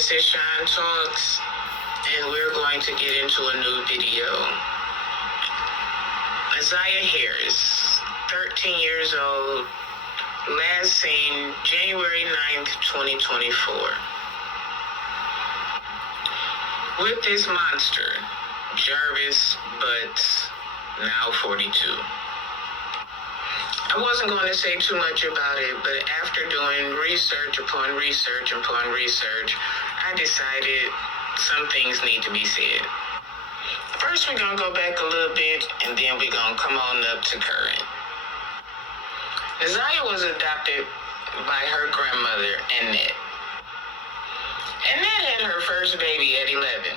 This is Sean Talks, and we're going to get into a new video. Isaiah Harris, 13 years old, last seen January 9th, 2024. With this monster, Jarvis Butts, now 42. I wasn't going to say too much about it, but after doing research upon research upon research, I decided some things need to be said. First, we're going to go back a little bit, and then we're going to come on up to current. Isaiah was adopted by her grandmother, Annette. Annette had her first baby at 11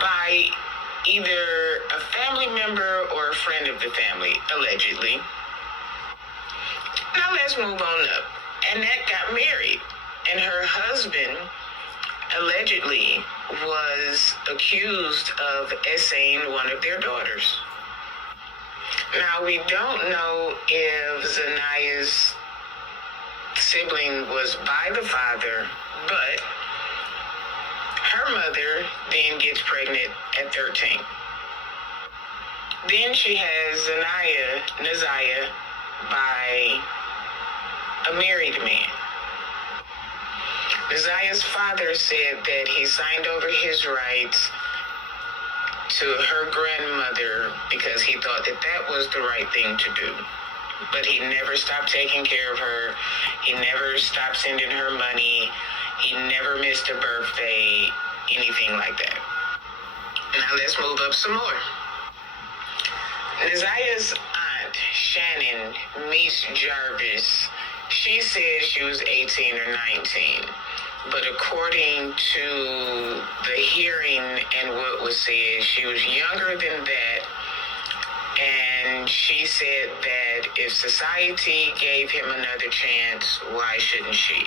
by either a family member or a friend of the family, allegedly. Now let's move on up. Annette got married, and her husband allegedly was accused of essaying one of their daughters. Now, we don't know if Zanaya's sibling was by the father, but her mother then gets pregnant at 13. Then she has Naziah, by a married man. Naziah's father said that he signed over his rights to her grandmother because he thought that that was the right thing to do. But he never stopped taking care of her. He never stopped sending her money. He never missed a birthday, anything like that. Now let's move up some more. Naziah's aunt, Shannon, meets Jarvis. She said she was 18 or 19. But according to the hearing and what was said, she was younger than that. And she said that if society gave him another chance, why shouldn't she?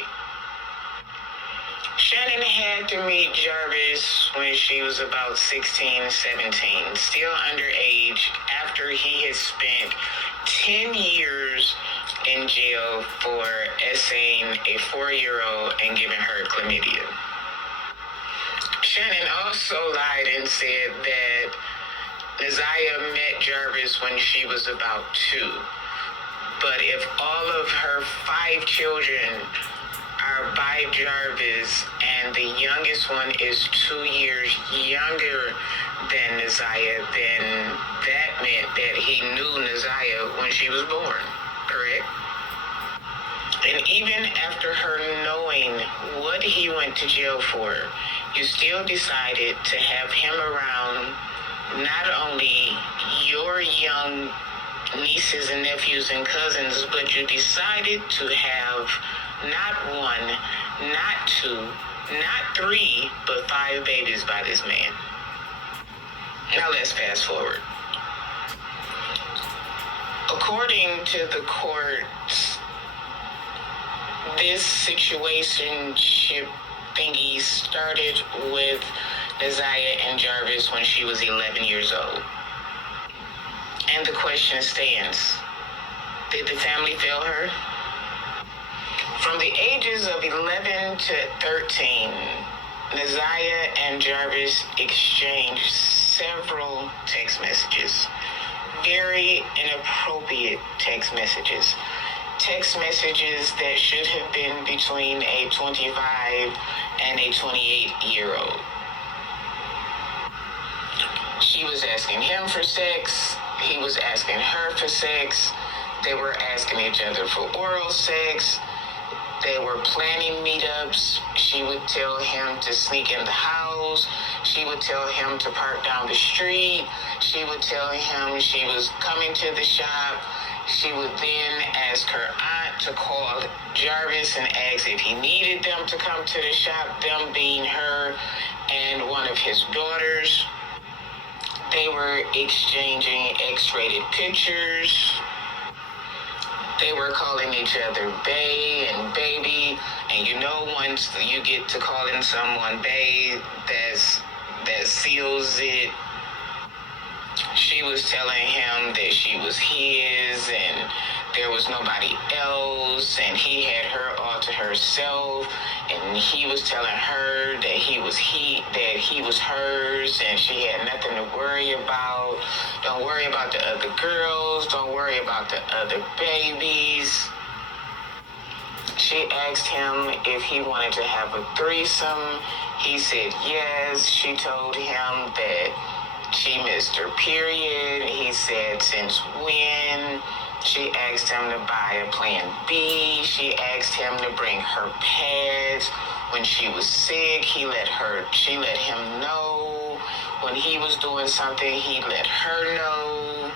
Shannon had to meet Jarvis when she was about 16, 17, still underage, after he had spent 10 years in jail for essaying a 4-year-old and giving her chlamydia. Shannon also lied and said that Naziah met Jarvis when she was about 2. But if all of her 5 children are by Jarvis and the youngest one is 2 years younger than Naziah, then that meant that he knew Naziah when she was born, correct? And even after her knowing what he went to jail for, you still decided to have him around not only your young nieces and nephews and cousins, but you decided to have not 1, not 2, not 3, but 5 babies by this man. Now let's fast forward. According to the courts, this situationship thingy started with Naziah and Jarvis when she was 11 years old. And the question stands, did the family fail her? From the ages of 11 to 13, Naziah and Jarvis exchanged several text messages, very inappropriate text messages that should have been between a 25 and a 28-year-old. She was asking him for sex. He was asking her for sex. They were asking each other for oral sex. They were planning meetups. She would tell him to sneak in the house. She would tell him to park down the street. She would tell him she was coming to the shop. She would then ask her aunt to call Jarvis and ask if he needed them to come to the shop, them being her and one of his daughters. They were exchanging X-rated pictures. They were calling each other bae and baby. And you know, once you get to calling someone bae, that seals it. She was telling him that she was his and there was nobody else, and he had her all to herself, and he was telling her that he was hers, and she had nothing to worry about. Don't worry about the other girls. Don't worry about the other babies. She asked him if he wanted to have a threesome. He said yes. She told him that she missed her period. He said since when. She asked him to buy a plan B. She asked him to bring her pads. When she was sick, she let him know. When he was doing something, he let her know.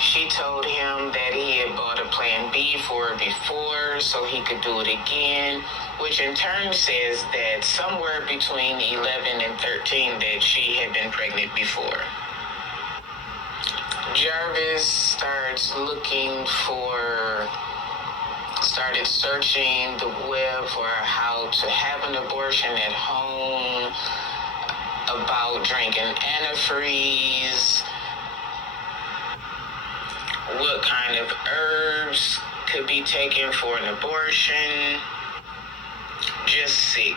She told him that he had bought a plan B for her before so he could do it again, which in turn says that somewhere between 11 and 13 that she had been pregnant before. Jarvis started searching the web for how to have an abortion at home, about drinking antifreeze, what kind of herbs could be taken for an abortion. Just sick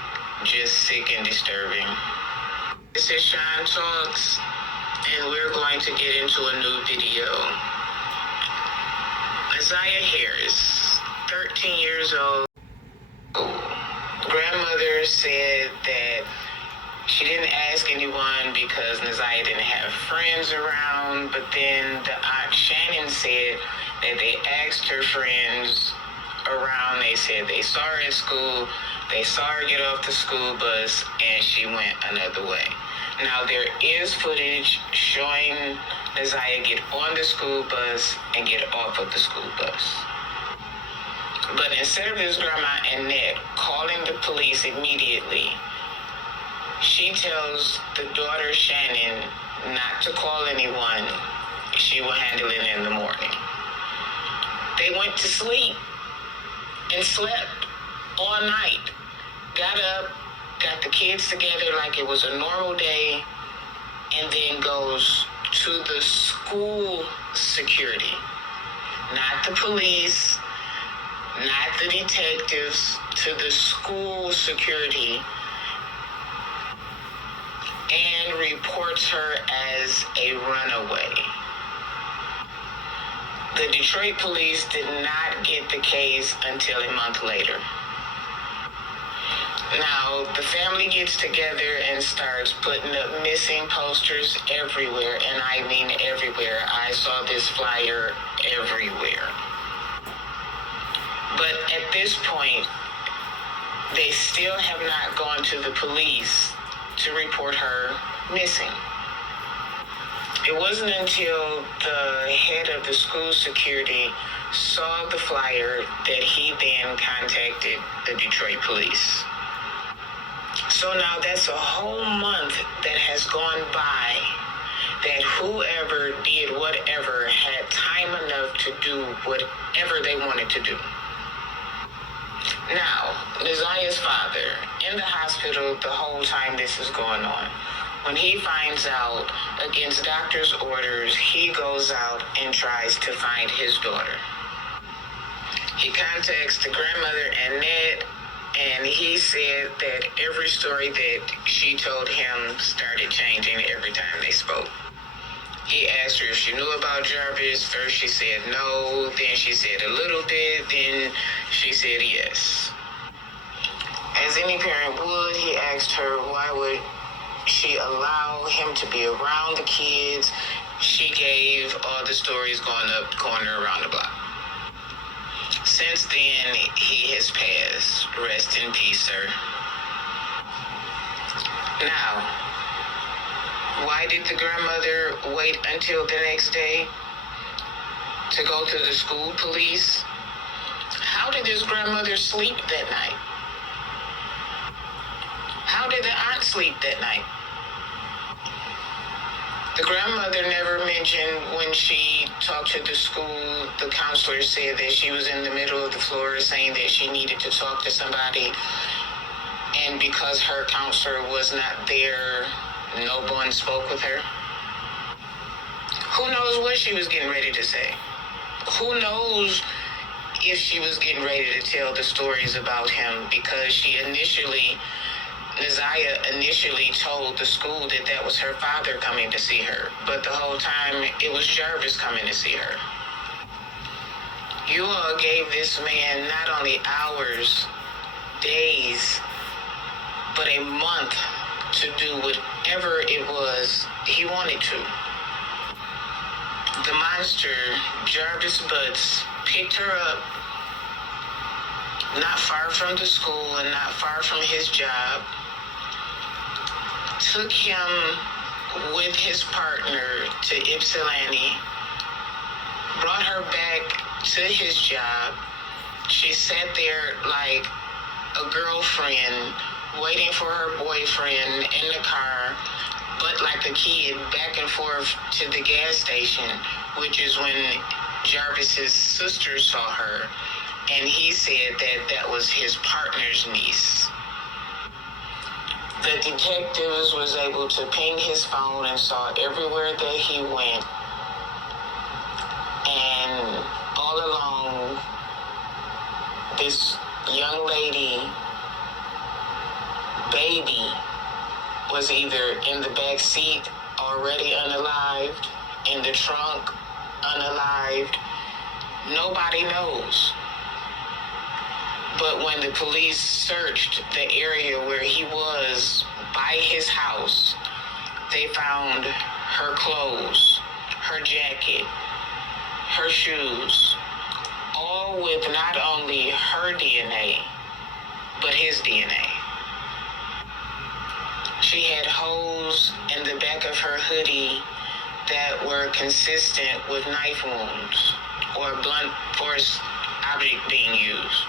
and disturbing. This is Sean Talks, and we're going to get into a new video. Isaiah Harris, 13 years old. Grandmother said that she didn't ask anyone because Naziah didn't have friends around, but then the Aunt Shannon said that they asked her friends around. They said they saw her at school, they saw her get off the school bus, and she went another way. Now, there is footage showing Naziah get on the school bus and get off of the school bus. But instead of his grandma Annette calling the police immediately, she tells the daughter Shannon not to call anyone. She will handle it in the morning. They went to sleep and slept all night. Got up, got the kids together like it was a normal day, and then goes to the school security. Not the police, not the detectives, to the school security, and reports her as a runaway. The Detroit police did not get the case until a month later. Now, the family gets together and starts putting up missing posters everywhere, and I mean everywhere. I saw this flyer everywhere. But at this point, they still have not gone to the police to report her missing. It wasn't until the head of the school security saw the flyer that he then contacted the Detroit police. So now that's a whole month that has gone by that whoever did whatever had time enough to do whatever they wanted to do. Now, Naziah's father in the hospital the whole time this is going on. When he finds out, against doctor's orders, he goes out and tries to find his daughter. He contacts the grandmother, Annette, and he said that every story that she told him started changing every time they spoke. He asked her if she knew about Jarvis. First she said no, then she said a little bit, then she said yes. As any parent would, he asked her why would she allow him to be around the kids. She gave all the stories going up the corner around the block. Since then, he has passed. Rest in peace, sir. Now, why did the grandmother wait until the next day to go to the school police? How did this grandmother sleep that night? How did the aunt sleep that night? The grandmother never mentioned when she talked to the school, the counselor said that she was in the middle of the floor saying that she needed to talk to somebody. And because her counselor was not there, no one spoke with her. Who knows what she was getting ready to say? who knows if she was getting ready to tell the stories about him, because Neziah initially told the school that that was her father coming to see her, but the whole time it was Jarvis coming to see her. You all gave this man not only hours, days, but a month to do whatever it was he wanted to. The monster, Jarvis Butts, picked her up not far from the school and not far from his job, took him with his partner to Ypsilanti, brought her back to his job. She sat there like a girlfriend, waiting for her boyfriend in the car, but like a kid, back and forth to the gas station, which is when Jarvis's sister saw her, and he said that that was his partner's niece. The detectives was able to ping his phone and saw everywhere that he went. And all along, this young lady, baby, was either in the back seat, already unalived, in the trunk, unalived. Nobody knows. But when the police searched the area where he was by his house, they found her clothes, her jacket, her shoes, all with not only her DNA, but his DNA. She had holes in the back of her hoodie that were consistent with knife wounds or blunt force object being used.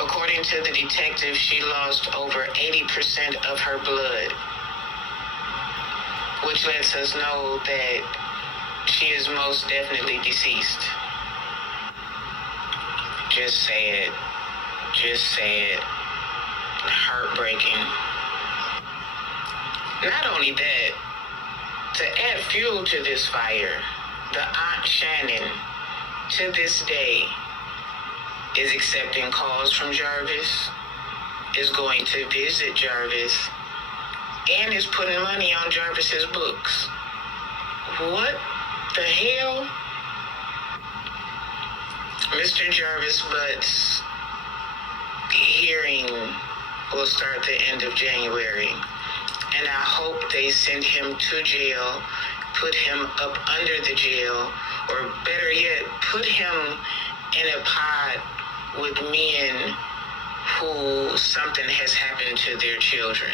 According to the detective, she lost over 80% of her blood, which lets us know that she is most definitely deceased. Just sad. Heartbreaking. Not only that, to add fuel to this fire, the Aunt Shannon, to this day, is accepting calls from Jarvis, is going to visit Jarvis, and is putting money on Jarvis's books. What the hell? Mr. Jarvis Butts' hearing will start the end of January, and I hope they send him to jail, put him up under the jail, or better yet, put him in a pod with men who something has happened to their children,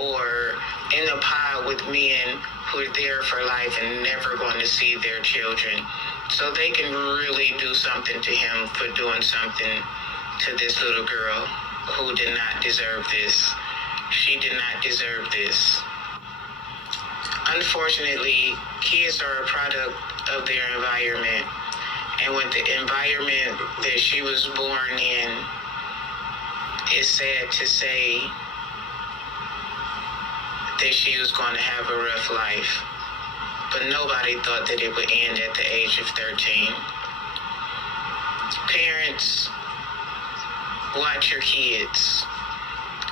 or in a pod with men who are there for life and never going to see their children, so they can really do something to him for doing something to this little girl who did not deserve this. She did not deserve this. Unfortunately, kids are a product of their environment. And with the environment that she was born in, it's sad to say that she was going to have a rough life. But nobody thought that it would end at the age of 13. Parents, watch your kids.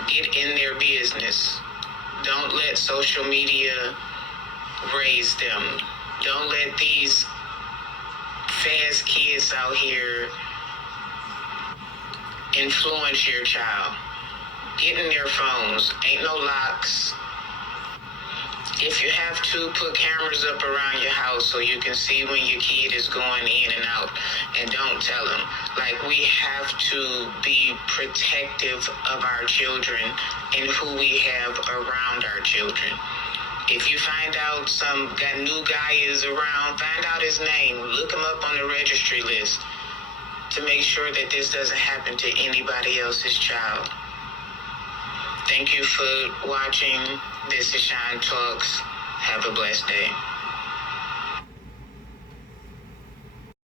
Get in their business. Don't let social media raise them. Don't let these fast kids out here influence your child. Get in their phones. Ain't no locks. If you have to, put cameras up around your house so you can see when your kid is going in and out, and don't tell them. Like, we have to be protective of our children and who we have around our children. If you find out that new guy is around, find out his name, look him up on the registry list to make sure that this doesn't happen to anybody else's child. Thank you for watching. This is Shine Talks. Have a blessed day.